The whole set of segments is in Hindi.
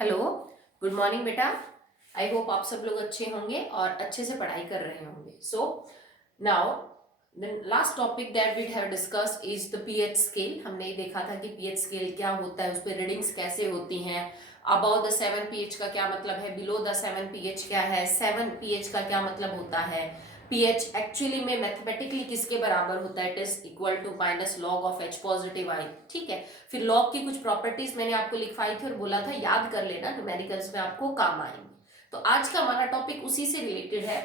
हेलो, गुड मॉर्निंग बेटा। आई होप आप सब लोग अच्छे होंगे और अच्छे से पढ़ाई कर रहे होंगे। So now the last topic that we have discussed is the pH scale. हमने ये देखा था कि पीएच स्केल क्या होता है, उस पर रीडिंग्स कैसे होती हैं, अबाउ द 7 पीएच का क्या मतलब है, बिलो द 7 पीएच क्या है, 7 पीएच का क्या मतलब होता है, पीएच एक्चुअली में मैथमेटिकली किसके बराबर होता है, it is equal to minus log of H positive I. ठीक है, फिर लॉग की कुछ प्रॉपर्टीज मैंने आपको लिखवाई थी और बोला था याद कर लेना, न्यूमेरिकल्स में आपको काम आएंगे। तो आज का हमारा टॉपिक उसी से रिलेटेड है,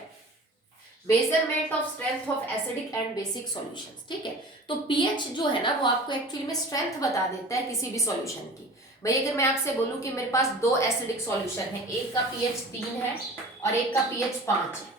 measurement of strength of acidic and basic solutions. ठीक है, तो पीएच जो है ना वो आपको एक्चुअली में स्ट्रेंथ बता देता है किसी भी सॉल्यूशन की। भाई अगर मैं आपसे बोलूं कि मेरे पास दो एसिडिक सॉल्यूशन है, एक का पीएच 3 है और एक का पीएच 5 है,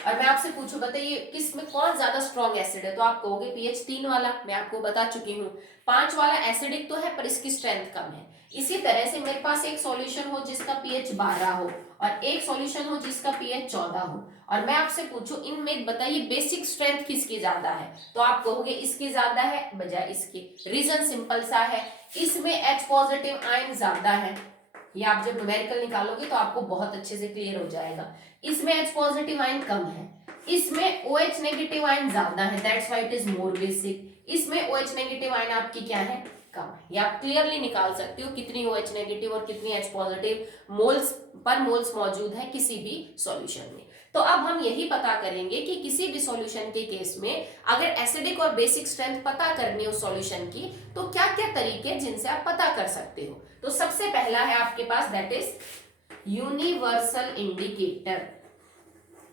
और मैं आपसे पूछूं बताइए किस में कौन ज्यादा स्ट्रॉन्ग एसिड है, तो आप कहोगे पीएच 3 वाला। मैं आपको बता चुकी हूँ 5 वाला एसिडिक तो है पर इसकी स्ट्रेंथ कम है। इसी तरह से मेरे पास एक सॉल्यूशन हो जिसका पीएच 12 हो और एक सॉल्यूशन हो जिसका पीएच 14 हो, और मैं आपसे पूछूं इनमें बताइए बेसिक स्ट्रेंथ किसकी ज्यादा है, तो आप कहोगे इसकी ज्यादा है बजाय इसकी। रीजन सिंपल सा है, इसमें H पॉजिटिव आयन ज्यादा है। ये आप जब न्यूमेरिकल निकालोगे तो आपको बहुत अच्छे से क्लियर हो जाएगा। इसमें H पॉजिटिव आयन कम है, इसमें OH नेगेटिव आयन ज्यादा है, that's why it is more basic. इसमें OH नेगेटिव आयन आपकी क्या है, कम है। ये आप क्लियरली निकाल सकते हो कितनी OH नेगेटिव और कितनी H positive moles per moles मौजूद है किसी भी सॉल्यूशन में। तो अब हम यही पता करेंगे कि किसी भी सॉल्यूशन के केस में अगर एसिडिक और बेसिक स्ट्रेंथ पता करनी है उस सॉल्यूशन की, तो क्या क्या तरीके हैं जिनसे आप पता कर सकते हो। तो सबसे पहला है आपके पास that is universal indicator.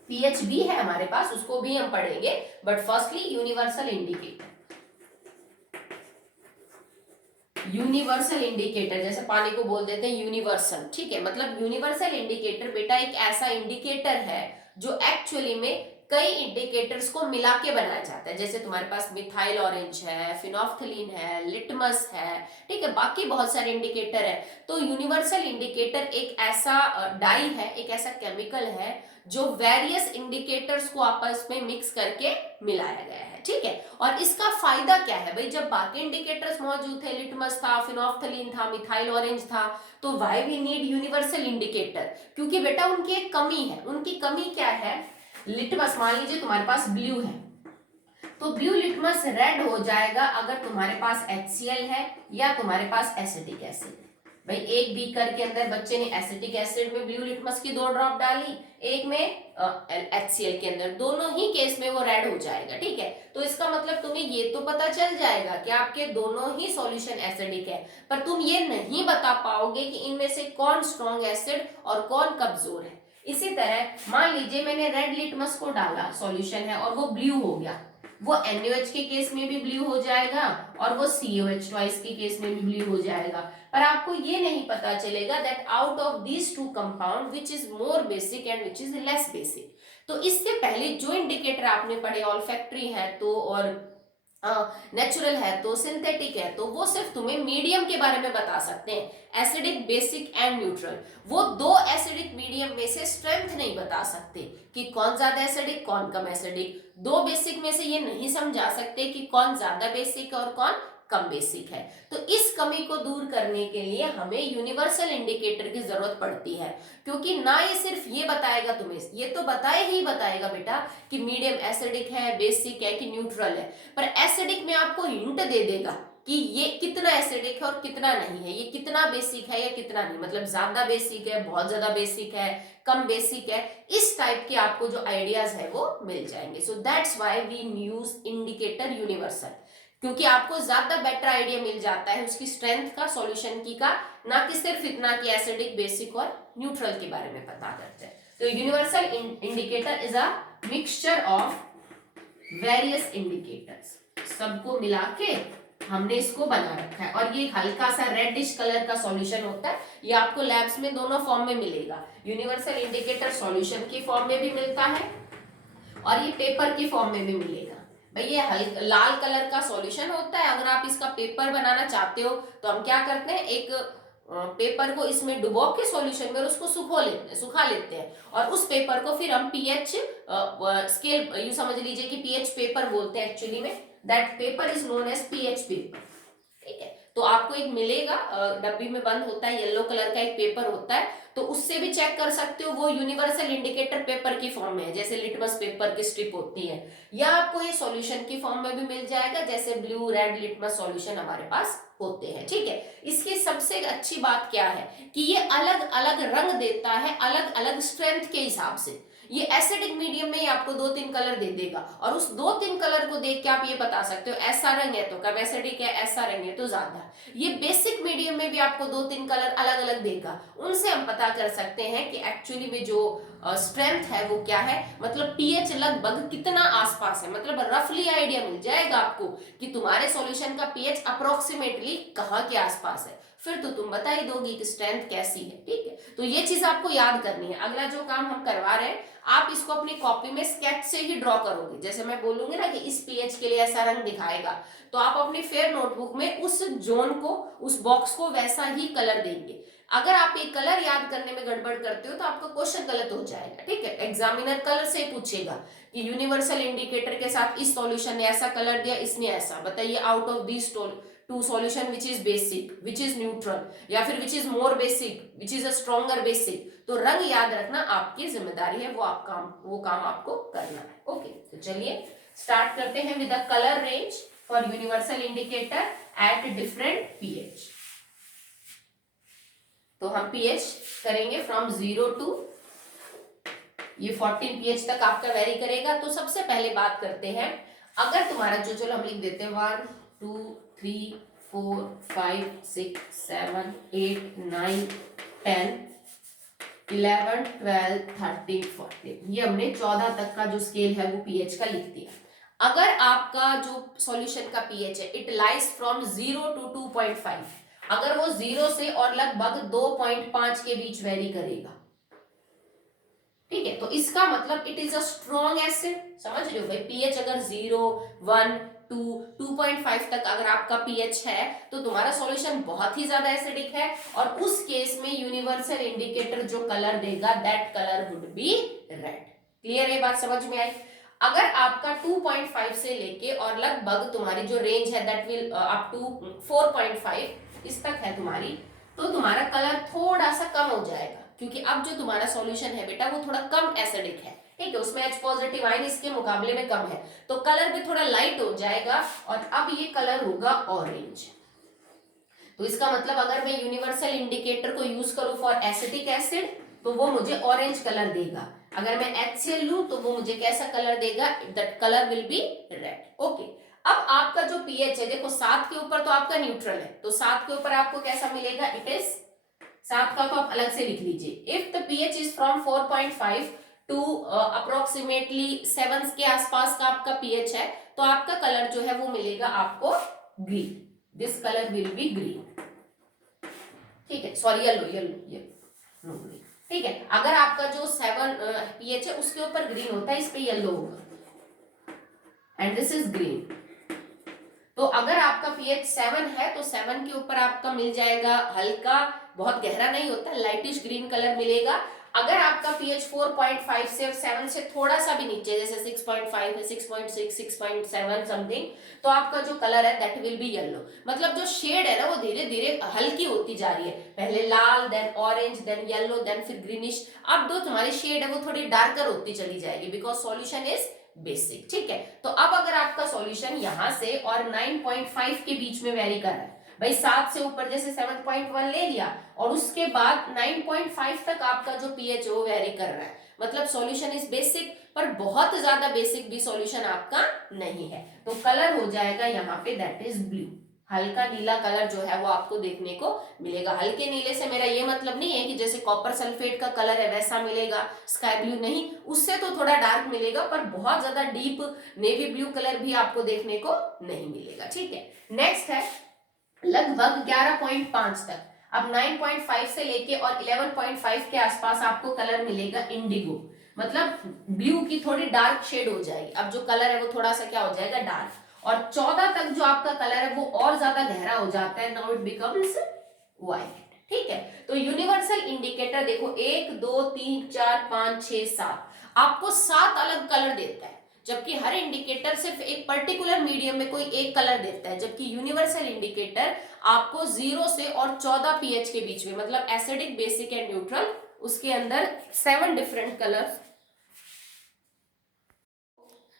PH भी है हमारे पास, उसको भी हम पढ़ेंगे, but firstly universal indicator. Universal indicator जैसे पानी को बोल देते हैं यूनिवर्सल। ठीक है, मतलब यूनिवर्सल इंडिकेटर बेटा एक ऐसा इंडिकेटर है जो एक्चुअली में कई इंडिकेटर्स को मिला के बनाया जाता है। जैसे तुम्हारे पास मिथाइल ऑरेंज है, फिनोफ्थलीन है, लिटमस है, ठीक है, बाकी बहुत सारे इंडिकेटर है। तो यूनिवर्सल इंडिकेटर एक ऐसा डाई है, एक ऐसा केमिकल है जो वेरियस इंडिकेटर्स को आपस में मिक्स करके मिलाया गया है। ठीक है, और इसका फायदा क्या है भाई, जब बाकी इंडिकेटर्स मौजूद थे, लिटमस था, फिनोफ्थलीन था, मिथाइल ऑरेंज था, तो why we need universal indicator, क्योंकि बेटा उनकी एक कमी है। उनकी कमी क्या है, लिटमस मान लीजिए तुम्हारे पास ब्लू है, तो ब्लू लिटमस रेड हो जाएगा अगर तुम्हारे पास HCl है या तुम्हारे पास एसिटिक एसिड है। भाई एक बीकर के अंदर बच्चे ने एसिटिक एसिड में ब्लू लिटमस की 2 ड्रॉप डाली, एक में HCl के अंदर, दोनों ही केस में वो रेड हो जाएगा। ठीक है, तो इसका मतलब तुम्हें ये तो पता चल जाएगा कि आपके दोनों ही सॉल्यूशन एसिडिक है, पर तुम ये नहीं बता पाओगे कि इनमें से कौन स्ट्रॉन्ग एसिड और कौन कमजोर है। इसी तरह मान लीजिए मैंने रेड लिटमस को डाला, सॉल्यूशन है और वो ब्लू हो गया, वो NaOH के केस में भी ब्लू हो जाएगा और वो COH ट्वाइस के केस में भी ब्लू हो जाएगा, पर आपको ये नहीं पता चलेगा that out of these two compound which is more basic and which is less basic. तो इससे पहले जो इंडिकेटर आपने पढ़े, ऑल्फैक्टरी है तो और नेचुरल है तो सिंथेटिक है, तो वो सिर्फ तुम्हें मीडियम के बारे में बता सकते हैं, एसिडिक, बेसिक एंड न्यूट्रल। वो दो एसिडिक मीडियम में से स्ट्रेंथ नहीं बता सकते कि कौन ज्यादा एसिडिक कौन कम एसिडिक। दो बेसिक में से ये नहीं समझा सकते कि कौन ज्यादा बेसिक और कौन कम बेसिक है। तो इस कमी को दूर करने के लिए हमें यूनिवर्सल इंडिकेटर की जरूरत पड़ती है, क्योंकि ना ये सिर्फ ये बताएगा तुम्हें, ये तो बताए ही बताएगा बेटा कि मीडियम एसिडिक है, बेसिक है कि न्यूट्रल है, पर एसिडिक में आपको हिंट दे देगा कि ये कितना एसिडिक है और कितना नहीं है, ये कितना बेसिक है या कितना नहीं, मतलब ज्यादा बेसिक है, बहुत ज्यादा बेसिक है, कम बेसिक है, इस टाइप के आपको जो आइडियाज है वो मिल जाएंगे। So that's why we use indicator universal, क्योंकि आपको ज्यादा बेटर आइडिया मिल जाता है उसकी स्ट्रेंथ का, सॉल्यूशन की का, ना कि सिर्फ इतना कि एसिडिक, बेसिक और न्यूट्रल के बारे में पता करते हैं। तो universal indicator is a mixture of various indicators, सबको मिला के हमने इसको बना रखा है, और ये हल्का सा रेडिश कलर का सॉल्यूशन होता है। ये आपको लैब्स में दोनों फॉर्म में मिलेगा, यूनिवर्सल इंडिकेटर सॉल्यूशन की फॉर्म में भी मिलता है और ये पेपर की फॉर्म में भी मिलेगा। भाई ये लाल कलर का सॉल्यूशन होता है, अगर आप इसका पेपर बनाना चाहते हो तो हम क्या करते हैं, एक पेपर को इसमें डुबो के सॉल्यूशन में उसको सुखा लेते हैं, और उस पेपर को फिर हम पीएच स्केल, यू समझ लीजिए कि पीएच पेपर बोलते हैं एक्चुअली में, that paper is known as pH paper. ठीक है, तो आपको एक मिलेगा, डब्बी में बंद होता है, येलो कलर का एक पेपर होता है, तो उससे भी चेक कर सकते हो। वो यूनिवर्सल इंडिकेटर पेपर की फॉर्म में है, जैसे लिटमस पेपर की स्ट्रिप होती है, या आपको ये सॉल्यूशन की फॉर्म में भी मिल जाएगा, जैसे ब्लू रेड लिटमस सॉल्यूशन हमारे पास होते हैं। ठीक है, इसकी सबसे अच्छी बात क्या है कि ये अलग अलग रंग देता है, अलग अलग स्ट्रेंथ के हिसाब से। ये एसिडिक मीडियम में ही आपको 2-3 कलर दे देगा, और उस 2-3 कलर को देख के आप ये बता सकते हो ऐसा रंग है तो कम एसिडिक है, ऐसा रंग है तो ज्यादा। ये बेसिक मीडियम में भी आपको 2-3 कलर अलग अलग देगा, उनसे हम पता कर सकते हैं कि एक्चुअली में जो स्ट्रेंथ है वो क्या है, मतलब पीएच लगभग कितना आसपास है, मतलब रफली आइडिया मिल जाएगा आपको कि तुम्हारे सॉल्यूशन का पीएच अप्रोक्सीमेटली कहाँ के आसपास है, फिर तो तुम बता ही दोगी कि स्ट्रेंथ कैसी है। ठीक है, तो ये चीज आपको याद करनी है। अगला जो काम हम करवा रहे हैं, आप इसको अपनी कॉपी में स्केच से ही ड्रॉ करोगे, जैसे मैं बोलूंगी ना कि इस पीएच के लिए ऐसा रंग दिखाएगा, तो आप अपनी फेयर नोटबुक में उस जोन को, उस बॉक्स को वैसा ही कलर देंगे। अगर आप ये कलर याद करने में गड़बड़ करते हो तो आपका क्वेश्चन गलत हो जाएगा। ठीक है, एग्जामिनर कलर से पूछेगा कि यूनिवर्सल इंडिकेटर के साथ इस सॉल्यूशन ने ऐसा कलर दिया, इसने ऐसा, बताइए out of these two solution which is basic, which is neutral, या फिर which is more basic, which is a stronger basic. तो रंग याद रखना आपकी जिम्मेदारी है, वो काम आपको करना है। ओके, तो चलिए स्टार्ट करते हैं with the colour range for universal indicator at different pH. तो हम पीएच करेंगे फ्रॉम 0 टू ये 14 पीएच तक आपका वेरी करेगा। तो सबसे पहले बात करते हैं, अगर तुम्हारा जो, चलो हम लिख देते हैं 1 2 3 4 5 6 7 8 9 10 11 12 13 14, ये हमने 14 तक का जो स्केल है वो पीएच का लिख दिया। अगर आपका जो सॉल्यूशन का पीएच है इट लाइज फ्रॉम 0 टू 2.5, अगर वो 0 से और लगभग 2.5 के बीच वेरी करेगा, ठीक है, तो इसका मतलब it is a strong acid. समझ रहे हो भाई, पीएच अगर 0 1 2 2.5 तक अगर आपका पीएच है तो तुम्हारा सॉल्यूशन बहुत ही ज्यादा एसिडिक है, और उस केस में यूनिवर्सल इंडिकेटर जो कलर देगा that colour would be red. Clear है, बात समझ में आई। अगर आपका 2.5 से लेके और लगभग तुम्हारी जो रेंज है दैट विल अप टू 4.5 इस तक है तुम्हारी, तो तुम्हारा कलर थोड़ा सा कम हो जाएगा, क्योंकि अब जो तुम्हारा सॉल्यूशन है बेटा वो थोड़ा कम एसिडिक है। ठीक है, उसमें H पॉजिटिव आयन इसके मुकाबले में कम है, तो कलर भी थोड़ा लाइट हो जाएगा, और अब ये कलर होगा ऑरेंज। तो इसका मतलब अगर मैं यूनिवर्सल इंडिकेटर को यूज करूं फॉर एसिटिक एसिड तो वो मुझे ऑरेंज कलर देगा, अगर मैं HCl लूं तो वो मुझे कैसा कलर देगा, that colour will be red. Okay, अब आपका जो पीएच है, देखो 7 के ऊपर तो आपका न्यूट्रल है, तो 7 के ऊपर आपको कैसा मिलेगा, इट इज 7 का तो आप अलग से लिख लीजिए। If the pH is from 4.5 to approximately 7 के आसपास का आपका पीएच है, तो आपका कलर जो है वो मिलेगा आपको green, this colour will be green. ठीक है, सॉरी येलो, ग्रीन। ठीक है, अगर आपका जो 7 पीएच है उसके ऊपर ग्रीन होता है, इस पे येलो होगा, एंड दिस इज ग्रीन। तो अगर आपका पीएच 7 है तो 7 के ऊपर आपका मिल जाएगा हल्का, बहुत गहरा नहीं होता, लाइटिश ग्रीन कलर मिलेगा। अगर आपका पीएच 4.5 से और 7 से थोड़ा सा भी नीचे, जैसे 6.5 है, 6.6 6.7 समथिंग, तो आपका जो कलर है दैट विल बी येलो। मतलब जो शेड है ना वो धीरे धीरे हल्की होती जा रही है, पहले लाल, then orange, then yellow, then फिर ग्रीनिश। अब जो तुम्हारी शेड है वो थोड़ी डार्कर होती चली जाएगी, बिकॉज सॉल्यूशन इज बेसिक। ठीक है, तो अब अगर आपका सॉल्यूशन यहां से और 9.5 के बीच में वेरी कर रहा है, भाई 7 से ऊपर जैसे 7.1 ले लिया, और उसके बाद 9.5 तक आपका जो पीएच है वो वेरी कर रहा है, मतलब सॉल्यूशन इज बेसिक, पर बहुत ज्यादा बेसिक भी सॉल्यूशन आपका नहीं है, तो कलर हो जाएगा यहाँ पे दैट इज ब्लू। हल्का नीला कलर जो है वो आपको देखने को मिलेगा। हल्के नीले से मेरा ये मतलब नहीं है कि जैसे कॉपर सल्फेट का कलर है वैसा मिलेगा, स्काई ब्लू नहीं, उससे तो थोड़ा डार्क मिलेगा, पर बहुत ज्यादा डीप नेवी ब्लू कलर भी आपको देखने को नहीं मिलेगा। ठीक है, नेक्स्ट है लगभग 11.5 तक। अब 9.5 से लेके और 11.5 के आसपास आपको कलर मिलेगा इंडिगो, मतलब ब्लू की थोड़ी डार्क शेड हो जाएगी। अब जो कलर है वो थोड़ा सा क्या हो जाएगा, डार्क। और 14 तक जो आपका कलर है वो और ज्यादा गहरा हो जाता है, नाउ इट बिकम्स व्हाइट। ठीक है, तो यूनिवर्सल इंडिकेटर देखो 1 2 3 4 5 6 7, आपको 7 अलग कलर देता है। जबकि हर इंडिकेटर सिर्फ एक पर्टिकुलर मीडियम में कोई एक कलर देता है, जबकि यूनिवर्सल इंडिकेटर आपको 0 से और 14 पीएच के बीच में, मतलब एसिडिक, बेसिक एंड न्यूट्रल, उसके अंदर 7 different colours,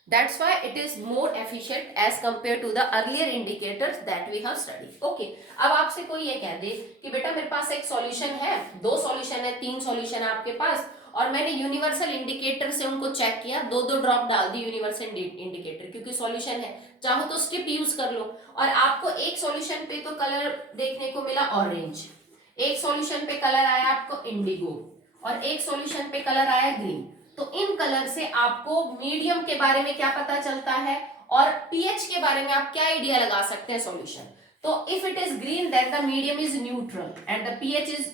that's why it is more efficient as compared to the earlier indicators that we have studied. Okay, अब आपसे कोई ये कह दे कि बेटा मेरे पास एक सॉल्यूशन है, 2 सॉल्यूशन है, 3 सॉल्यूशन है आपके पास, और मैंने यूनिवर्सल इंडिकेटर से उनको चेक किया, 2-2 ड्रॉप डाल दी यूनिवर्सल इंडिकेटर, क्योंकि सॉल्यूशन है, चाहो तो स्ट्रिप यूज कर लो, और आपको एक सॉल्यूशन पे तो कलर देखने को मिला ऑरेंज, एक सॉल्यूशन पे कलर आया आपको इंडिगो, और एक सॉल्यूशन पे कलर आया ग्रीन। तो इन कलर से आपको मीडियम के बारे में क्या पता चलता है और पीएच के बारे में आप क्या आइडिया लगा सकते हैं सॉल्यूशन। तो if it is green then the medium is neutral and the pH is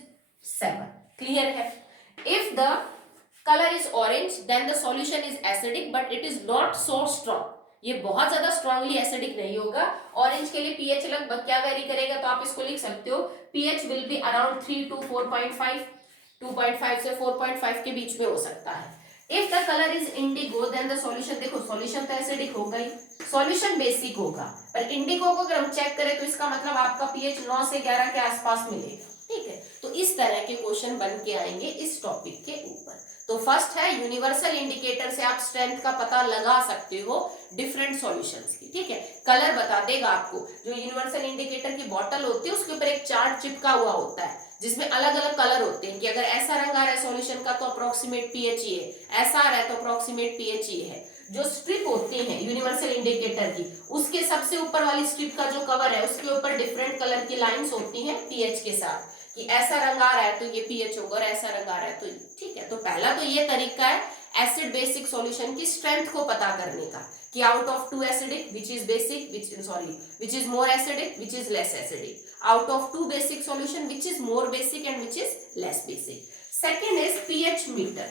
7, clear है। If the colour is orange then the solution is acidic but it is not so strong, ये बहुत ज्यादा स्ट्रांगली एसिडिक नहीं होगा। ऑरेंज के लिए पीएच लगभग क्या वेरी करेगा, तो आप इसको लिख सकते हो pH will be around 3 to 4.5, 2.5 से 4.5 के बीच में हो सकता है। If the colour is indigo then the solution, देखो सॉल्यूशन तो एसिडिक होगा ही, सॉल्यूशन बेसिक होगा, पर इंडिगो को अगर हम चेक करें तो इसका मतलब आपका पीएच 9 से 11 के आसपास मिलेगा, ठीक है। तो इस तरह के क्वेश्चन बन के आएंगे इस टॉपिक के ऊपर। तो फर्स्ट है यूनिवर्सल इंडिकेटर से आप स्ट्रेंथ का पता लगा सकते हो डिफरेंट सॉल्यूशंस की, ठीक है। कलर बता देगा आपको, जो यूनिवर्सल इंडिकेटर की बॉटल होती है उसके ऊपर एक चार्ट चिपका हुआ होता है जिसमें अलग अलग कलर होते हैं कि अगर ऐसा रंग आ रहा है सॉल्यूशन का तो अप्रोक्सीमेट पीएच ये है, ऐसा आ रहा है तो अप्रोक्सीमेट पीएच ये है। जो स्ट्रिप होती है यूनिवर्सल इंडिकेटर की, उसके सबसे ऊपर वाली स्ट्रिप का जो कवर है उसके ऊपर डिफरेंट कलर की लाइंस होती हैं पीएच के साथ, कि ऐसा रंग आ रहा है तो ये पीएच होगा और ऐसा रंग आ रहा है तो, ठीक है। तो पहला तो ये तरीका है एसिड बेसिक सॉल्यूशन की स्ट्रेंथ को पता करने का, कि out of 2 acidic which is basic, which is more acidic, which is less acidic, out of 2 basic solution which is more basic and which is less basic. Second is pH meter.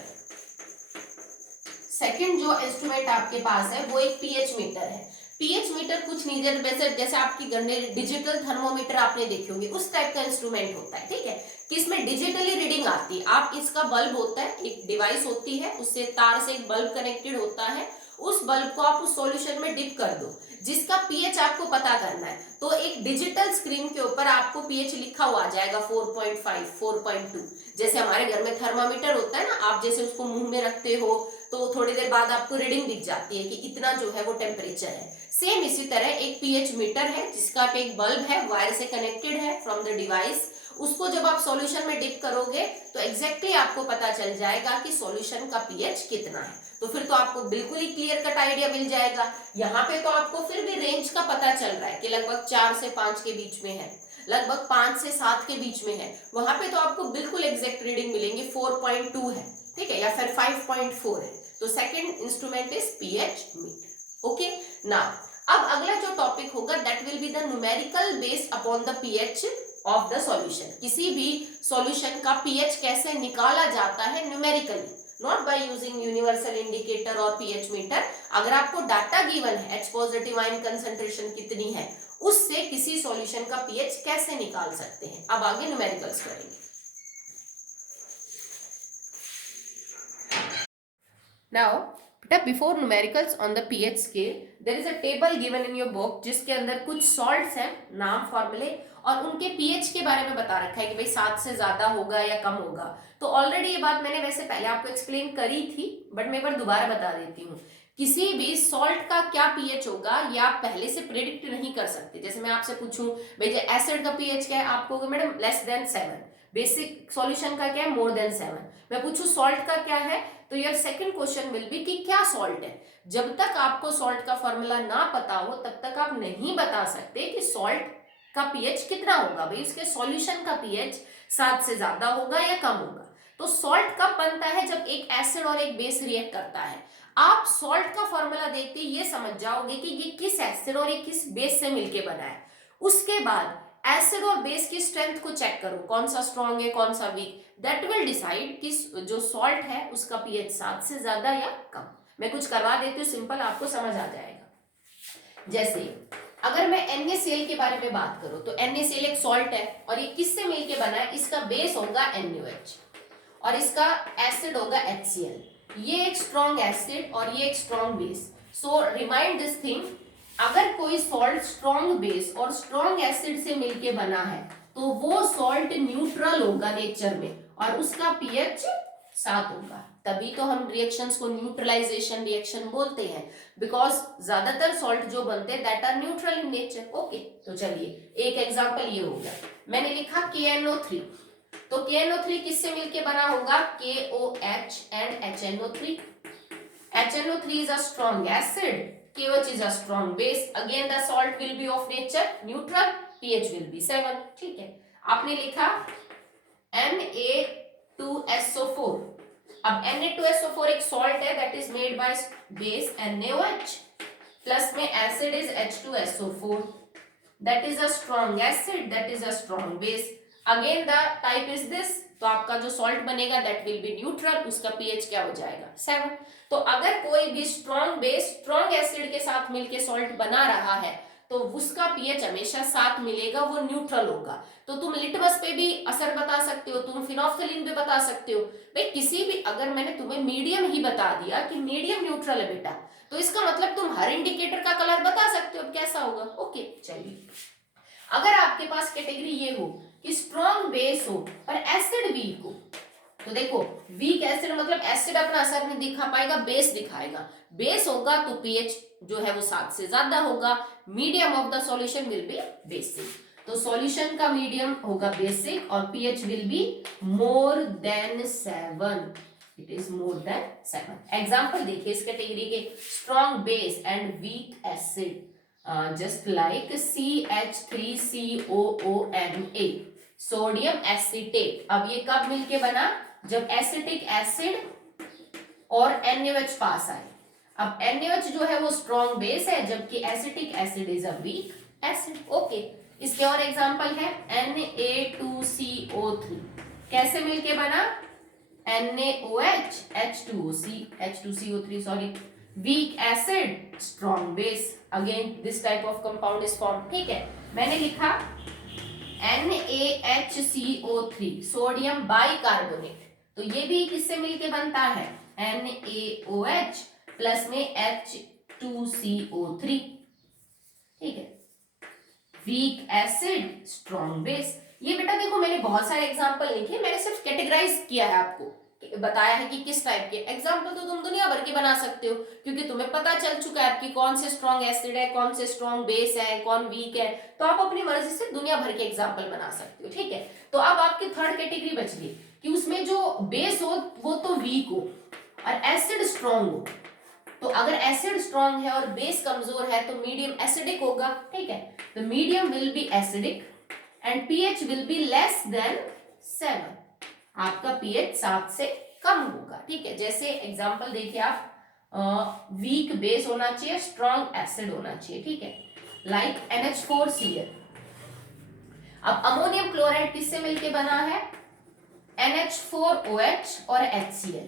Second जो इंस्ट्रूमेंट आपके पास है वो एक पीएच मीटर है। पीएच मीटर कुछ नहीं जैसे आपकी गन्ने डिजिटल थर्मोमीटर आपने देखे होंगे उस टाइप का इंस्ट्रूमेंट होता है, ठीक है, कि इसमें डिजिटली रीडिंग आती है। आप इसका बल्ब होता है, एक डिवाइस होती है, उससे तार से एक बल्ब कनेक्टेड होता है, उस बल्ब को आप उस सॉल्यूशन में डिप कर दो, जिसका पीएच आपको पता करना है, तो एक डिजिटल स्क्रीन के ऊपर आपको पीएच लिखा हुआ आ जाएगा 4.5, 4.2। जैसे हमारे घर में थर्मामीटर होता है ना, आप जैसे उसको मुंह में रखते हो तो थोड़ी देर बाद आपको रीडिंग दिख जाती है कि इतना जो है वो टेम्परेचर है। सेम इसी तरह एक पीएच मीटर है जिसका पे एक बल्ब है, वायर से कनेक्टेड है फ्रॉम द डिवाइस, उसको जब आप सॉल्यूशन में डिप करोगे तो एग्जैक्टली आपको पता चल जाएगा कि सॉल्यूशन का पीएच कितना है। तो फिर तो आपको बिल्कुल ही क्लियर कट आइडिया मिल जाएगा। यहाँ पे तो आपको फिर भी रेंज का पता चल रहा है कि लगभग 4 से 5 के बीच में है, लगभग 5 से 7 के बीच में है, वहां पे तो आपको बिल्कुल एग्जैक्ट रीडिंग मिलेंगे 4.2 है, ठीक है, या फिर 5.4 है। तो second instrument is pH meter. Okay, now अब अगला जो टॉपिक होगा that will be the numerical based upon the pH of the solution. किसी भी सॉल्यूशन का पीएच कैसे निकाला जाता है numerically, not by using universal indicator और पीएच मीटर। अगर आपको डाटा गिवन है H पॉजिटिव आयन कंसंट्रेशन कितनी है, उससे किसी सॉल्यूशन का पीएच कैसे निकाल सकते हैं। अब आगे न्यूमेरिकल्स करेंगे। नाउ बेटा before numericals on the pH scale there is a table given in your book जिसके अंदर कुछ सॉल्ट्स हैं, नाम, फॉर्मूले और उनके पीएच के बारे में बता रखा है कि भाई 7 से ज्यादा होगा या कम होगा। तो ऑलरेडी ये बात मैंने वैसे पहले आपको एक्सप्लेन करी थी, बट मैं एक बार दोबारा बता देती हूँ। किसी भी सॉल्ट का क्या पीएच होगा ये आप पहले से प्रेडिक्ट नहीं कर सकते। जैसे मैं आपसे पूछूं भाई एसिड का पीएच क्या है, आप कहोगे madam less than 7, basic solution का क्या है मोर देन 7। मैं पूछूं सॉल्ट का क्या है, तो यार सेकंड क्वेश्चन विल बी कि क्या सॉल्ट है। जब तक आपको सॉल्ट का फॉर्मूला ना पता हो तब तक आप नहीं बता सकते कि सॉल्ट का पीएच कितना होगा, भाई इसके सॉल्यूशन का पीएच 7 से ज्यादा होगा या कम होगा। तो सॉल्ट कब बनता है, जब एक एसिड और एक बेस रिएक्ट करता है। आप सॉल्ट का फॉर्मूला देखते ये समझ जाओगे कि ये किस एसिड और ये किस बेस से मिलके बना है। उसके बाद एसिड और बेस की स्ट्रेंथ को चेक करो, कौन सा स्ट्रॉन्ग है कौन सा वीक, दैट विल डिसाइड कि जो सॉल्ट है उसका पीएच 7 से ज्यादा या कम। मैं कुछ करवा देती हूँ सिंपल, आपको समझ आ जाएगा। जैसे अगर मैं NaCl के बारे में बात करूं तो NaCl एक सॉल्ट है और ये किससे मिलके बना है, इसका बेस होगा NaOH और इसका एसिड होगा HCl। ये एक स्ट्रॉन्ग एसिड और ये एक strong base. So remind this thing, अगर कोई सॉल्ट स्ट्रॉन्ग बेस और स्ट्रॉन्ग एसिड से मिलके बना है तो वो सॉल्ट न्यूट्रल होगा नेचर में और उसका पीएच 7 होगा। तभी तो हम रिएक्शंस को न्यूट्रलाइजेशन रिएक्शन बोलते हैं, बिकॉज ज्यादातर सॉल्ट जो बनते हैं that are neutral in nature. Okay, तो चलिए एक एग्जांपल ये हो गया, मैंने लिखा KNO3, तो KNO3 किससे मिलके बना होगा? KOH and HNO3। HNO3 is a strong acid, KOH is a strong base, again the salt will be of nature neutral, pH will be 7। ठीक है, आपने लिखा Na2SO4। अब Na2SO4 एक सॉल्ट है that is made by base NaOH, plus में acid is H2SO4, that is a strong acid, that is a strong base, again the type is this, तो आपका जो सॉल्ट बनेगा दैट विल बी न्यूट्रल, उसका पीएच क्या हो जाएगा? 7। तो अगर कोई भी स्ट्रॉन्ग बेस स्ट्रॉन्ग एसिड के साथ मिलके सॉल्ट बना रहा है तो उसका पीएच हमेशा 7 मिलेगा, वो न्यूट्रल होगा। तो तुम लिटमस पे भी असर बता सकते हो, तुम फिनोल्फथालीन पे बता सकते हो, भाई किसी भी, अगर मैंने तुम्हें मीडियम ही बता दिया कि मीडियम न्यूट्रल है बेटा, तो इसका मतलब तुम हर इंडिकेटर का कलर बता सकते हो, अब कैसा होगा? ओके चलिए, अगर आपके पास कैटेगरी ये हो कि स्ट्रॉन्ग बेस हो पर एसिड वीक हो, तो देखो वीक एसिड मतलब एसिड अपना असर नहीं दिखा पाएगा, बेस दिखाएगा, बेस होगा तो पीएच जो है वो 7 से ज्यादा होगा, medium of the solution will be basic, तो सॉल्यूशन का मीडियम होगा बेसिक और pH will be more than 7, it is more than 7। Example देखिए इस कैटेगरी के, strong base and weak acid, just like CH3COONA, sodium acetate. अब ये कब मिलके बना? जब एसिटिक एसिड और NaOH पास आए। अब NaOH जो है वो स्ट्रॉन्ग बेस है जबकि acetic acid is a weak acid. Okay, इसके और एग्जांपल है Na2CO3, कैसे मिलके बना? NaOH H2CO3 sorry, weak acid strong base, again this type of compound is form. ठीक है, मैंने लिखा NaHCO3 सोडियम बाइकार्बोनेट, तो ये भी किससे मिलके बनता है? NaOH प्लस में H2CO3। ठीक है, वीक एसिड स्ट्रॉन्ग बेस। ये बेटा देखो मैंने बहुत सारे एग्जांपल लिखे, मैंने सिर्फ कैटेगराइज किया है, आपको बताया है कि किस टाइप के। एग्जांपल तो तुम दुनिया भर के बना सकते हो क्योंकि तुम्हें पता चल चुका है कि कौन से स्ट्रॉन्ग एसिड है, कौन से स्ट्रॉन्ग बेस है, कौन वीक है, तो आप अपनी मर्जी से दुनिया भर के एग्जांपल बना सकते हो। ठीक है, तो अब आपकी थर्ड कैटेगरी बच गई कि उसमें जो बेस हो वो तो वीक हो और एसिड स्ट्रॉन्ग हो, तो अगर एसिड स्ट्रॉन्ग है और बेस कमजोर है तो मीडियम एसिडिक होगा। ठीक है, the medium will be acidic and pH will be less than 7, आपका पीएच 7 से कम होगा। ठीक है, जैसे एग्जांपल देखिए आप, वीक बेस होना चाहिए, स्ट्रॉन्ग एसिड होना चाहिए। ठीक है, लाइक NH4Cl। अब अमोनियम क्लोराइड किससे मिलके बना है? NH4OH और HCl।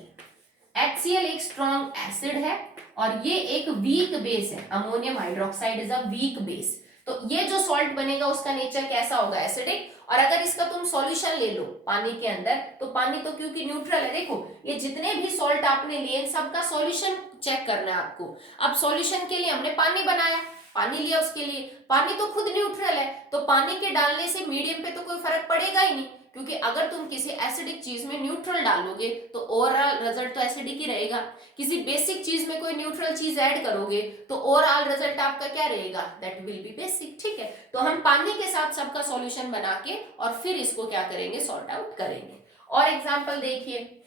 HCl एक स्ट्रॉन्ग एसिड है और ये एक वीक बेस है, ammonium hydroxide is a weak base, तो ये जो सॉल्ट बनेगा उसका नेचर कैसा होगा? एसिडिक। और अगर इसका तुम सॉल्यूशन ले लो पानी के अंदर, तो पानी तो क्योंकि न्यूट्रल है, देखो ये जितने भी सॉल्ट आपने लिए सबका सॉल्यूशन चेक करना है आपको। अब सॉल्यूशन के लिए हमने पानी बनाया, पानी लिया, उसके लिए पानी तो खुद न्यूट्रल है, तो पानी के डालने से मीडियम पे तो कोई फर्क पड़ेगा ही नहीं, क्योंकि अगर तुम किसी एसिडिक चीज में न्यूट्रल डालोगे तो ओवरऑल रिजल्ट तो एसिडिक ही रहेगा। किसी बेसिक चीज में कोई न्यूट्रल चीज ऐड करोगे तो ओवरऑल रिजल्ट आपका क्या रहेगा? That will B basic. ठीक है, तो हम पानी के साथ सबका सॉल्यूशन बना के और फिर इसको क्या करेंगे? सॉर्ट आउट करेंगे। और एग्जांपल देखिए,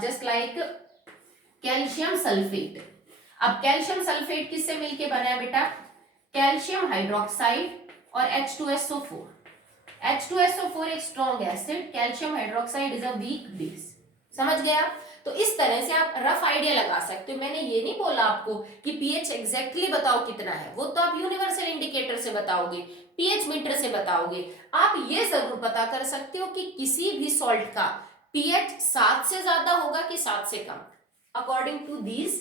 जस्ट लाइक कैल्शियम सल्फेट। अब कैल्शियम सल्फेट किससे मिलके बना है बेटा? कैल्शियम हाइड्रोक्साइड और H2SO4। H2SO4 एक strong acid, calcium hydroxide is a weak base. समझ गया? तो इस तरह से आप रफ आइडिया लगा सकते हो। मैंने ये नहीं बोला आपको कि पीएच एग्जैक्टली बताओ कितना है, वो तो आप यूनिवर्सल इंडिकेटर से बताओगे, पीएच मीटर से बताओगे। आप ये जरूर पता कर सकते हो कि किसी भी सॉल्ट का पीएच 7 से ज्यादा होगा कि 7 से कम, according to these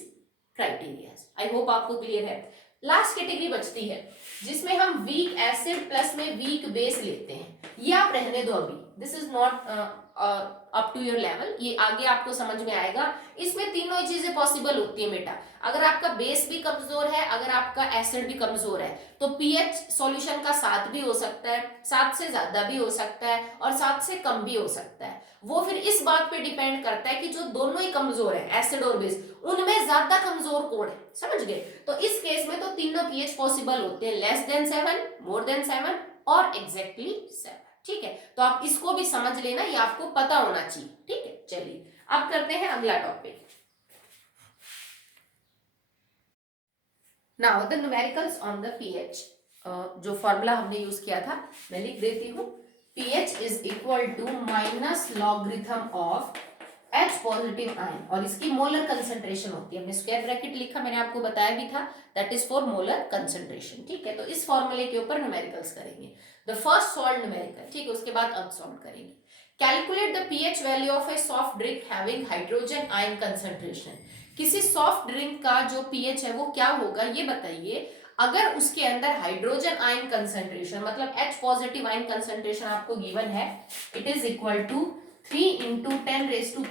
criteria. I hope आपको क्लियर है। लास्ट कैटेगरी बचती है जिसमें हम वीक एसिड प्लस में वीक बेस लेते हैं, ये आप रहने दो अभी, this is not up to your level, ये आगे आपको समझ में आएगा। इसमें तीनों ही चीजें पॉसिबल होती है बेटा। अगर आपका बेस भी कमजोर है, अगर आपका एसिड भी कमजोर है, तो पीएच सॉल्यूशन का 7 भी हो सकता है, 7 से ज्यादा भी हो सकता है, और 7 से कम भी हो सकता है। वो फिर इस बात पे डिपेंड करता है कि जो दोनों ही कमजोर है, एसिड और बेस, उनमें ज्यादा कमजोर कौन है, समझ गए। तो इस केस में तो तीनों पीएच पॉसिबल होते हैं, लेस देन 7, मोर देन 7 और एग्जैक्टली 7। ठीक है, तो आप इसको भी समझ लेना, ये आपको पता होना चाहिए। ठीक है, चलिए अब करते हैं अगला topic. Now the numericals on the pH. जो फॉर्मूला हमने यूज किया था मैं लिख देती हूँ। PH is equal to minus logarithm of H positive ion, और इसकी मोलर कंसंट्रेशन होती है, हमने स्क्वायर ब्रैकेट लिखा, मैंने आपको बताया भी था, that is for molar concentration. ठीक है, तो इस फॉर्मूले के ऊपर न्यूमेरिकल्स करेंगे। द फर्स्ट सॉल्व न्यूमेरिकल, ठीक है, उसके बाद अब सॉल्व करेंगे। Calculate the pH value of A soft drink having hydrogen ion concentration. किसी सॉफ्ट ड्रिंक का जो पीएच है वो क्या होगा ये बताइए, अगर उसके अंदर हाइड्रोजन आयन कंसंट्रेशन मतलब H पॉजिटिव आयन कंसंट्रेशन आपको गिवन है, it is equal to 3 into 10⁸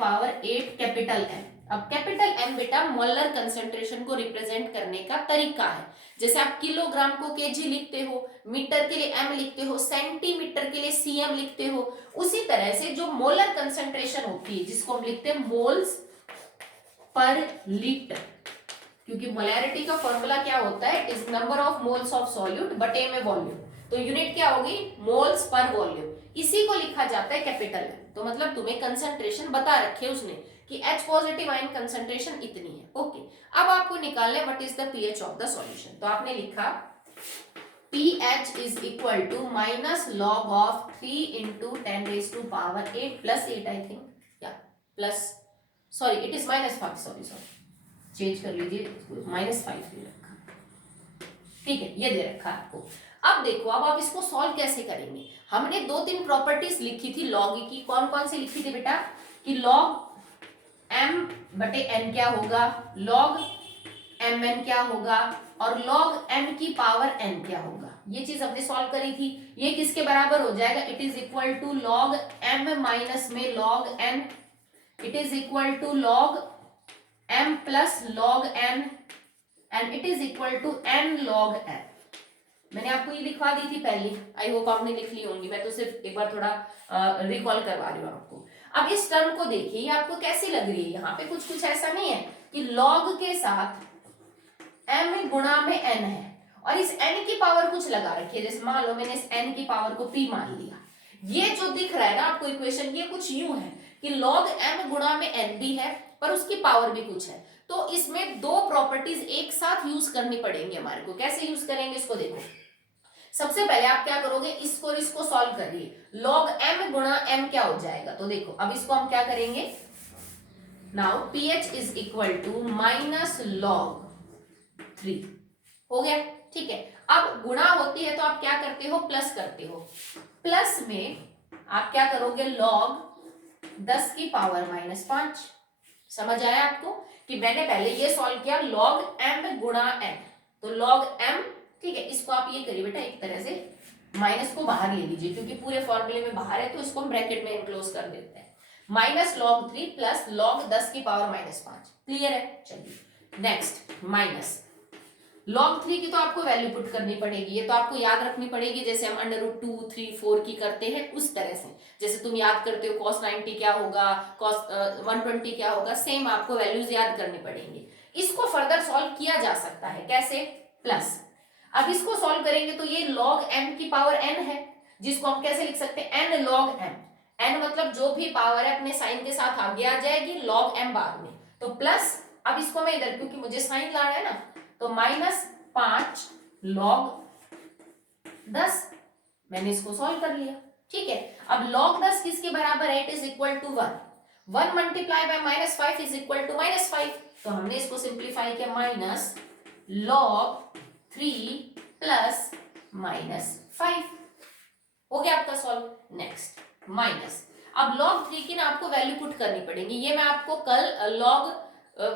capital M। अब कैपिटल M बेटा मोलर कंसंट्रेशन को रिप्रेजेंट करने का तरीका है। जैसे आप किलोग्राम को केजी लिखते हो, मीटर के लिए M लिखते हो, सेंटीमीटर के लिए CM लिखते हो, उसी तरह से जो मोलर कंसंट्रेशन होती है जिसको हम लिखते हैं मोल्स पर लीटर, क्योंकि मोलैरिटी का फॉर्मूला क्या होता है, it is number of moles of solute बटे में वॉल्यूम, तो यूनिट क्या होगी, मोल्स पर वॉल्यूम, इसी को लिखा जाता है कैपिटल M। तो मतलब तुम्हें कंसंट्रेशन बता रखे उसने कि H पॉजिटिव आयन कंसंट्रेशन इतनी है। ओके, अब आपको निकालना है what is the pH of the solution. तो आपने लिखा pH is equal to minus log of 3 into 10⁸ plus 8 I think, yeah, plus, sorry it is -5, sorry change कर लीजिए, -5 दे रखा, ठीक है, ये दे रखा आपको। अब देखो, अब आप इसको सॉल्व कैसे करेंगे। हमने 2-3 प्रॉपर्टीज लिखी थी लॉग की, कौन कौन सी लिखी थी बेटा, कि लॉग m बटे n क्या होगा, लॉग mn क्या होगा, और log m की पावर n क्या होगा। ये चीज हमने सॉल्व करी थी। ये किसके बराबर हो जाएगा, it is equal to log m minus में log n, it is equal to log m plus log n, and it is equal to n log n। मैंने आपको ये लिखवा दी थी पहले, आई होप आपने लिख ली होंगी, मैं तो सिर्फ एक बार थोड़ा रिकॉल करवा रही हूँ आपको। अब इस टर्म को देखिए, आपको कैसी लग रही है, यहाँ पे कुछ कुछ ऐसा नहीं है कि log के साथ m गुणा में n है, और इस n की पावर कुछ लगा रखी है, जैसे मान लो मैंने इस n की पावर को p मान लिया। ये जो दिख रहा है ना आपको इक्वेशन, ये कुछ यूं है कि log m गुणा में n भी है पर उसकी पावर भी कुछ है। तो इसमें दो प्रॉपर्टीज एक साथ यूज करनी पड़ेंगी हमारे को। कैसे यूज करेंगे इसको देखो, सबसे पहले आप क्या करोगे, इसको और इसको सॉल्व करिए, log m गुणा m क्या हो जाएगा। तो देखो अब इसको हम क्या करेंगे, now pH is equal to minus log 3 हो गया, ठीक है। अब गुणा होती है तो आप क्या करते हो, प्लस करते हो, प्लस में आप क्या करोगे, log 10 की पावर -5। समझ आया आपको कि मैंने पहले ये सॉल्व किया log m गुणा n, तो log m, ठीक है। इसको आप ये करिए बेटा, एक तरह से माइनस को बाहर ले लीजिए, क्योंकि पूरे फॉर्मूले में बाहर है, तो इसको हम ब्रैकेट में एनक्लोज कर देते हैं, माइनस log 3 प्लस log 10 की पावर -5। क्लियर है, चलिए नेक्स्ट, माइनस log 3 की तो आपको वैल्यू पुट करनी पड़ेगी, ये तो आपको याद रखनी पड़ेगी, जैसे हम √2, 3, 4 की करते हैं उस तरह से। जैसे तुम याद करते हो cos 90 क्या होगा, cos 120 क्या होगा, सेम आपको वैल्यूज याद करनी पड़ेंगी। इसको फर्दर सॉल्व किया जा सकता है, कैसे, प्लस। अब इसको सॉल्व करेंगे तो ये log m की पावर n है, जिसको हम कैसे लिख सकते हैं, n log m। n मतलब जो भी पावर है अपने साइन के साथ आगे आ जाएगी, log m बाद में, तो प्लस। अब इसको मैं इधर, क्योंकि मुझे साइन लाना है ना, तो -5 log 10, मैंने इसको सॉल्व कर लिया, ठीक है। अब log 10 किसके बराबर है, it is equal to 1, 1 multiply by -5 is equal to -5, तो हमने इसको सिंप्लीफाई किया, माइनस log 3 प्लस -5 हो गया आपका सॉल्व। नेक्स्ट माइनस, अब log 3 की ना आपको वैल्यू पुट करनी पड़ेगी, ये मैं आपको कल log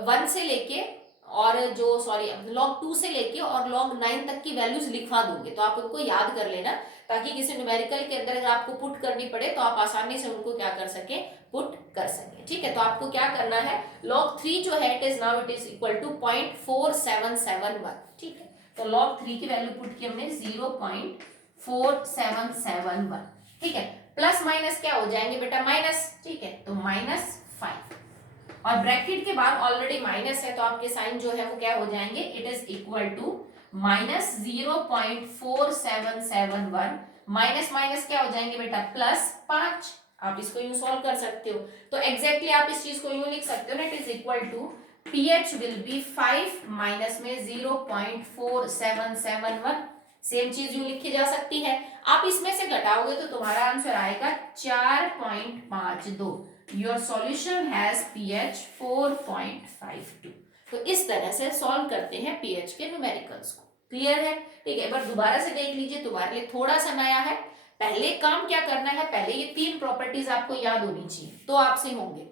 1 से लेके और जो सॉरी log 2 से लेके और log 9 तक की वैल्यूज लिखवा दूंगे, तो आप उनको याद कर लेना ताकि किसी न्यूमेरिकल के अंदर अगर आपको पुट करनी पड़े तो आप आसानी से उनको क्या कर सके, पुट कर सके। ठीक है, तो आपको क्या करना है, log 3 जो है it is now it is equal to 0.4771। ठीक है, तो log 3 की वैल्यू पुट की हमने 0.4771। ठीक है, प्लस माइनस क्या हो जाएंगे बेटा, माइनस। ठीक है, तो -5 और ब्रैकेट के बाद ऑलरेडी माइनस है तो आपके साइन जो है वो क्या हो जाएंगे, it is equal to -0.4771 minus minus क्या हो जाएंगे बेटा, +5। आप इसको यूं सॉल्व कर सकते हो, तो एग्जैक्टली आप इस चीज को यूं लिख सकते हो ना, it is equal to pH will be 5 minus में 0.4771। सेम चीज यूं लिखी जा सकती है। आप इसमें से घटाओगे तो तुम्हारा आंसर आएगा 4.52। Your solution has pH 4.52। तो इस तरह से सॉल्व करते हैं pH के न्यूमेरिकल्स को। क्लियर है? ठीक है, एक बार दोबारा से देख लीजिए, तुम्हारे लिए थोड़ा सा नया है। पहले काम क्या करना है, पहले ये 3 प्रॉपर्टीज आपको याद होनी चाहिए, तो आपसे होंगे।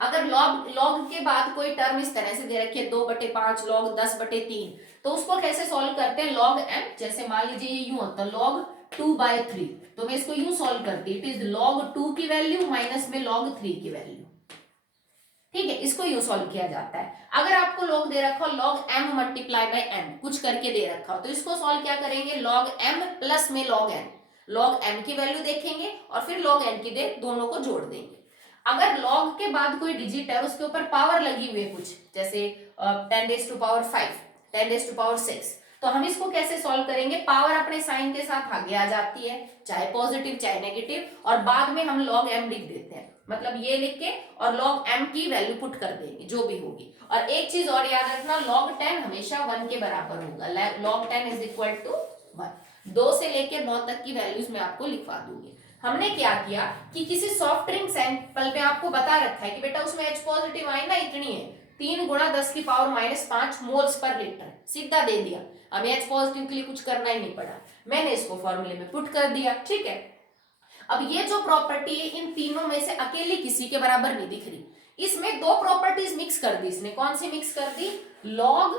अगर log के बाद कोई टर्म इस तरह से दे रखी है 2/5 log 10/3, तो उसको कैसे सॉल्व करते हैं, log m। जैसे मान लीजिए ये यूं होता है log 2/3, तो मैं इसको यूं सॉल्व करती, इट इज log 2 की वैल्यू माइनस में log 3 की वैल्यू। ठीक है, इसको यूं सॉल्व किया जाता है। अगर आपको log दे रखा हो log m multiply by n, कुछ करके दे रखा हो, तो इसको सॉल्व क्या करेंगे, log m प्लस में log n। log m की वैल्यू देखेंगे और फिर log n की दे, दोनों को जोड़ देंगे। अगर log के बाद कोई डिजिट है उसके ऊपर पावर लगी हुई है कुछ, जैसे 10⁵, 10⁶, तो हम इसको कैसे सॉल्व करेंगे, पावर अपने साइन के साथ आगे आ जाती है, चाहे पॉजिटिव चाहे नेगेटिव, और बाद में हम log m लिख देते हैं, मतलब ये लिख के और log m की वैल्यू पुट कर देंगे जो भी होगी। और एक चीज और याद रखना, log 10 हमेशा 1 के बराबर होगा। log 10 is equal to 1। 2 से लेकर 9 तक की वैल्यूज में आपको लिखवा दूंगी। हमने क्या किया कि किसी सॉफ्ट ड्रिंक सैंपल में आपको बता रखा है कि बेटा उसमें H पॉजिटिव आयन ना इतनी है, 3 × 10⁻⁵ मोल्स पर लीटर, सीधा दे दिया। हमें H पॉजिटिव के लिए कुछ करना ही नहीं पड़ा, मैंने इसको फॉर्मूले में पुट कर दिया। ठीक है, अब ये जो प्रॉपर्टी है इन तीनों में से अकेली किसी के बराबर नहीं दिख रही, इसमें 2 प्रॉपर्टीज मिक्स कर दी इसने। कौन सी मिक्स कर दी, log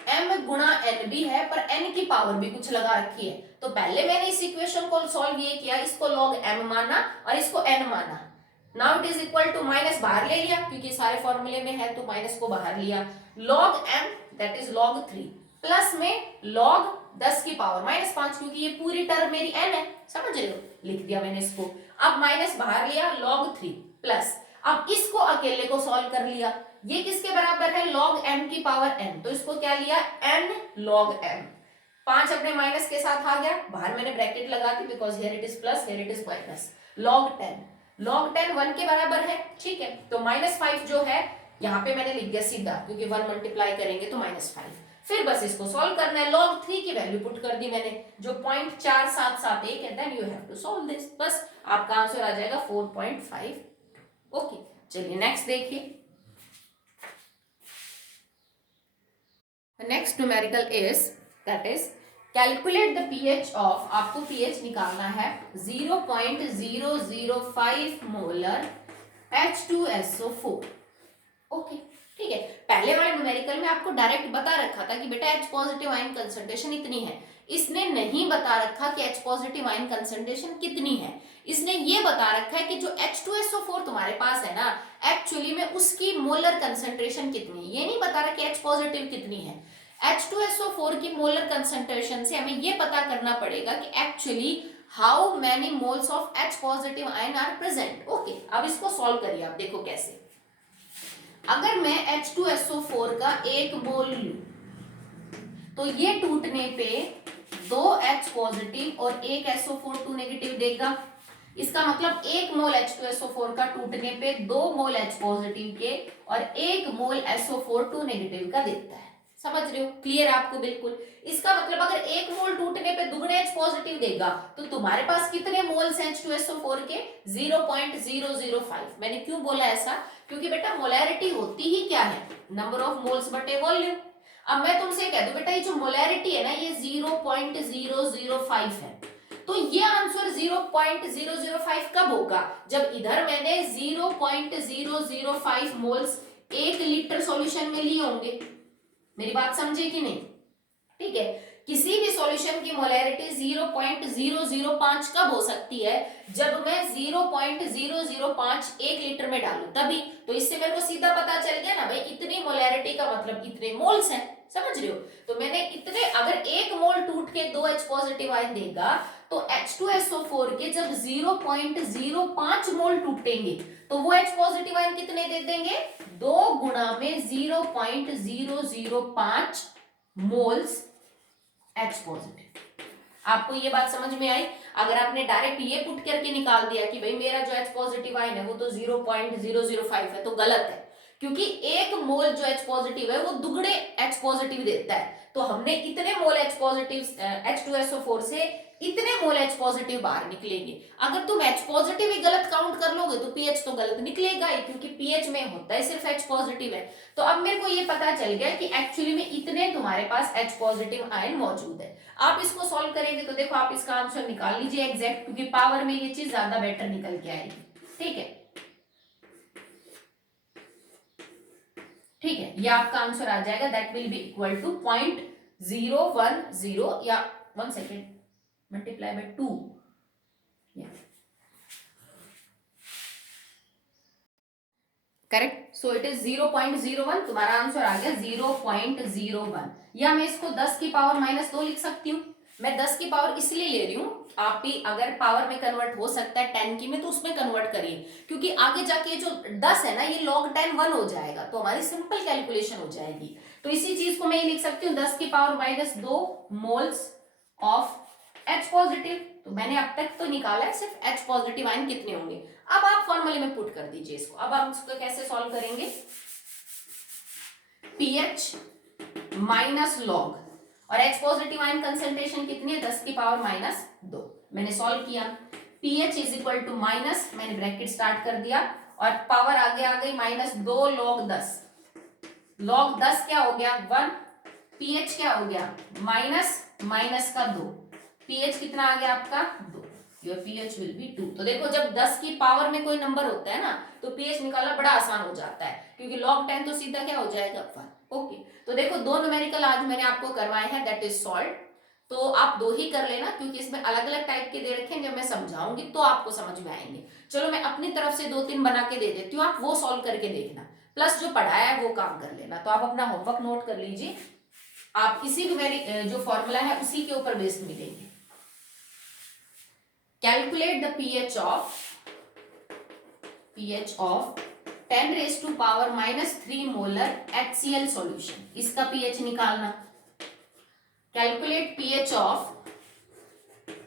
m गुणा n भी है पर n की पावर भी कुछ लगा रखी है। तो पहले मैंने इस इक्वेशन को सॉल्व ये किया, इसको log m माना और इसको n माना। Now it is equal to minus बाहर ले लिया क्योंकि सारे फॉर्मूले में है, तो माइनस को बाहर लिया। log m that is log 3 plus में log 10 की पावर -5 क्योंकि ये पूरी टर्म मेरी n है, समझ रहे हो, लिख दिया मैंने इसको। अब माइनस बाहर लिया, log 3 प्लस, अब इसको अकेले को सॉल्व कर लिया, ये किसके बराबर है, log m की पावर n, तो इसको क्या लिया, n log m। 5 अपने माइनस के साथ आ गया, बाहर मैंने ब्रैकेट लगा दी because here it is plus here it is minus. log 10 1 के बराबर है। ठीक है, तो -5 जो है यहाँ पे मैंने लिख दिया सीधा क्योंकि 1 मल्टीप्लाई करेंगे तो -5। फिर बस इसको सॉल्व करना है, log 3 की वैल्यू पुट कर दी मैंने जो 0.4771 है, then you have to solve this, बस आपका आंसर आ जाएगा 4.5। ओके, चलिए नेक्स्ट देखिए। The next numerical is that is calculate the pH of, आपको pH निकालना है 0.005 मोलर H2SO4। ओके, ठीक है, पहले वाले न्यूमेरिकल में आपको डायरेक्ट बता रखा था कि बेटा H पॉजिटिव आयन कंसंट्रेशन इतनी है, इसने नहीं बता रखा कि H पॉजिटिव आयन कंसंट्रेशन कितनी है। इसने ये बता रखा है कि जो H2SO4 तुम्हारे पास है ना, एक्चुअली में उसकी मोलर कंसंट्रेशन कितनी है, ये नहीं बता रहा कि H पॉजिटिव कितनी है। H2SO4 की मोलर कंसंट्रेशन से हमें ये पता करना पड़ेगा कि actually how many moles of H positive ion are present. Okay, अब इसको सॉल्व करिए, आप देखो कैसे। अगर मैं H2SO4 का 1 मोल लूं तो ये टूटने पे 2 H पॉजिटिव और 1 SO4 नेगेटिव देगा। इसका मतलब 1 मोल H2SO4 का टूटने पे 2 मोल H पॉजिटिव के और 1 मोल SO4 नेगेटिव का देता है। समझ रहे हो, क्लियर आपको बिल्कुल। इसका मतलब अगर 1 मोल टूटने पे दुगने H पॉजिटिव देगा तो तुम्हारे पास कितने मोल्स हैं H2SO4 के, 0.005। मैंने क्यों बोला ऐसा, क्योंकि बेटा मोलैरिटी होती ही क्या है, नंबर ऑफ मोल्स बटे वॉल्यूम। अब मैं तुमसे कह दूं बेटा ये जो मोलैरिटी है ना ये 0.005 है, तो ये आंसर 0.005 कब होगा, जब इधर मैंने 0.005 मोल्स 1 लीटर सॉल्यूशन में लिए होंगे। मेरी बात समझे कि नहीं? ठीक है, किसी भी सॉल्यूशन की मोलैरिटी 0.005 कब हो सकती है? जब मैं 0.005 1 लीटर में डालूं तभी। तो इससे मेरे को सीधा पता चल गया ना भाई, इतनी मोलैरिटी का मतलब इतने मोल्स हैं, समझ रहे हो? तो मैंने इतने, अगर 1 मोल टूट के 2 H पॉजिटिव आयन देगा तो H2SO4 के जब 0.05 मोल टूटेंगे तो वो H पॉजिटिव आयन कितने दे देंगे? 2 गुणा में 0.005 मोल्स H पॉजिटिव। आपको ये बात समझ में आई? अगर आपने डायरेक्ट ये पुट करके निकाल दिया कि भाई मेरा जो H पॉजिटिव आयन है वो तो 0.005 है, तो गलत है, क्योंकि 1 मोल जो H पॉजिटिव है वो दुगने H पॉजिटिव देता है। तो हमने इतने मोल H पॉजिटिव H2SO4 से इतने मोल H पॉजिटिव बाहर निकलेंगे। अगर तुम H पॉजिटिव ही गलत काउंट कर लोगे तो pH तो गलत निकलेगा ही, क्योंकि pH में होता है सिर्फ H पॉजिटिव है। तो अब मेरे को ये पता चल गया कि एक्चुअली में इतने तुम्हारे पास H पॉजिटिव आयन मौजूद है। आप इसको सॉल्व करेंगे तो देखो आप इसका आंसर निकाल लीजिए एग्जैक्ट, क्योंकि पावर में ये चीज ज्यादा बेटर निकल के आएगी। ठीक है, ठीक है, ये आपका आंसर आ जाएगा, that will be equal to 0.010 या 1 second multiply by 2। Correct, so it is 0.01, तुम्हारा आंसर आ गया 0.01। या मैं इसको 10 की पावर -2 लिख सकती हूँ। मैं 10 की पावर इसलिए ले रही हूँ, आप भी अगर पावर में कन्वर्ट हो सकता है 10 की में तो उसमें कन्वर्ट करिए, क्योंकि आगे जाके जो 10 है ना ये log 10 1 हो जाएगा, तो हमारी सिंपल कैलकुलेशन हो जाएगी। तो इसी चीज को मैं ये लिख सकती हूँ 10 की power -2 moles of H positive. तो मैंने अब तक तो निकाला है सिर्फ H पॉजिटिव आयन कितने होंगे। अब आप फॉर्मूले में पुट कर दीजिए इसको। अब आप इसको कैसे सॉल्व करेंगे? pH माइनस लॉग, और H पॉजिटिव आयन कंसंट्रेशन कितनी है? 10 की पावर -2। मैंने सॉल्व किया, pH is equal to minus, मैंने ब्रैकेट स्टार्ट कर दिया और पावर आगे आ गई -2 log 10। log 10 क्या हो गया? 1। pH क्या हो गया? माइनस का 2। pH कितना आ गया आपका? 2। Your pH will B 2। तो देखो जब 10 की पावर में कोई नंबर होता है ना तो pH निकालना बड़ा आसान हो जाता है, क्योंकि log 10 तो सीधा क्या हो जाएगा? 1। ओके, तो देखो 2 न्यूमेरिकल आज मैंने आपको करवाए हैं, दैट इज सॉल्व। तो आप 2 ही कर लेना, क्योंकि इसमें अलग अलग टाइप के दे रखे हैं, जब मैं समझाऊंगी तो आपको समझ में आएंगे। चलो मैं अपनी तरफ से 2-3 बना के दे देती हूँ, आप वो सॉल्व करके देखना, प्लस जो पढ़ाया है वो काम कर लेना। तो आप अपना होमवर्क नोट कर लीजिए, आप किसी भी मेरी जो फॉर्मूला है उसी के ऊपर बेस्ड मिलेंगे। Calculate the pH of 10 raised to power -3 molar HCl solution। इसका pH निकालना। Calculate pH of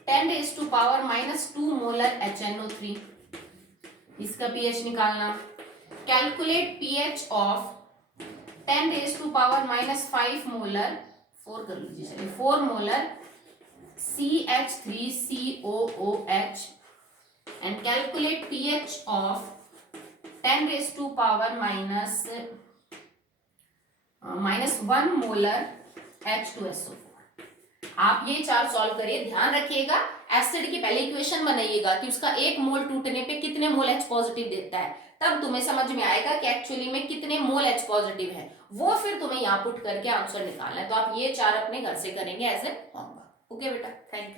10 raised to power -2 molar HNO3। इसका pH निकालना। Calculate pH of 10 raised to power -5 molar 4 कर लीजिए, चलिए 4 molar CH3COOH and calculate pH of 10 raised to power -1 molar H2SO4। आप ये 4 सॉल्व करिए। ध्यान रखिएगा एसिड की पहले इक्वेशन बनाइएगा कि उसका 1 मोल टूटने पे कितने मोल H पॉजिटिव देता है, तब तुम्हें समझ में आएगा कि एक्चुअली में कितने मोल H पॉजिटिव है, वो फिर तुम्हें यहाँ पुट करके आंसर निकालना है। तो आप ये 4 अपने घर से करेंगे एज ए होमवर्क। ओके बेटा, थैंक यू।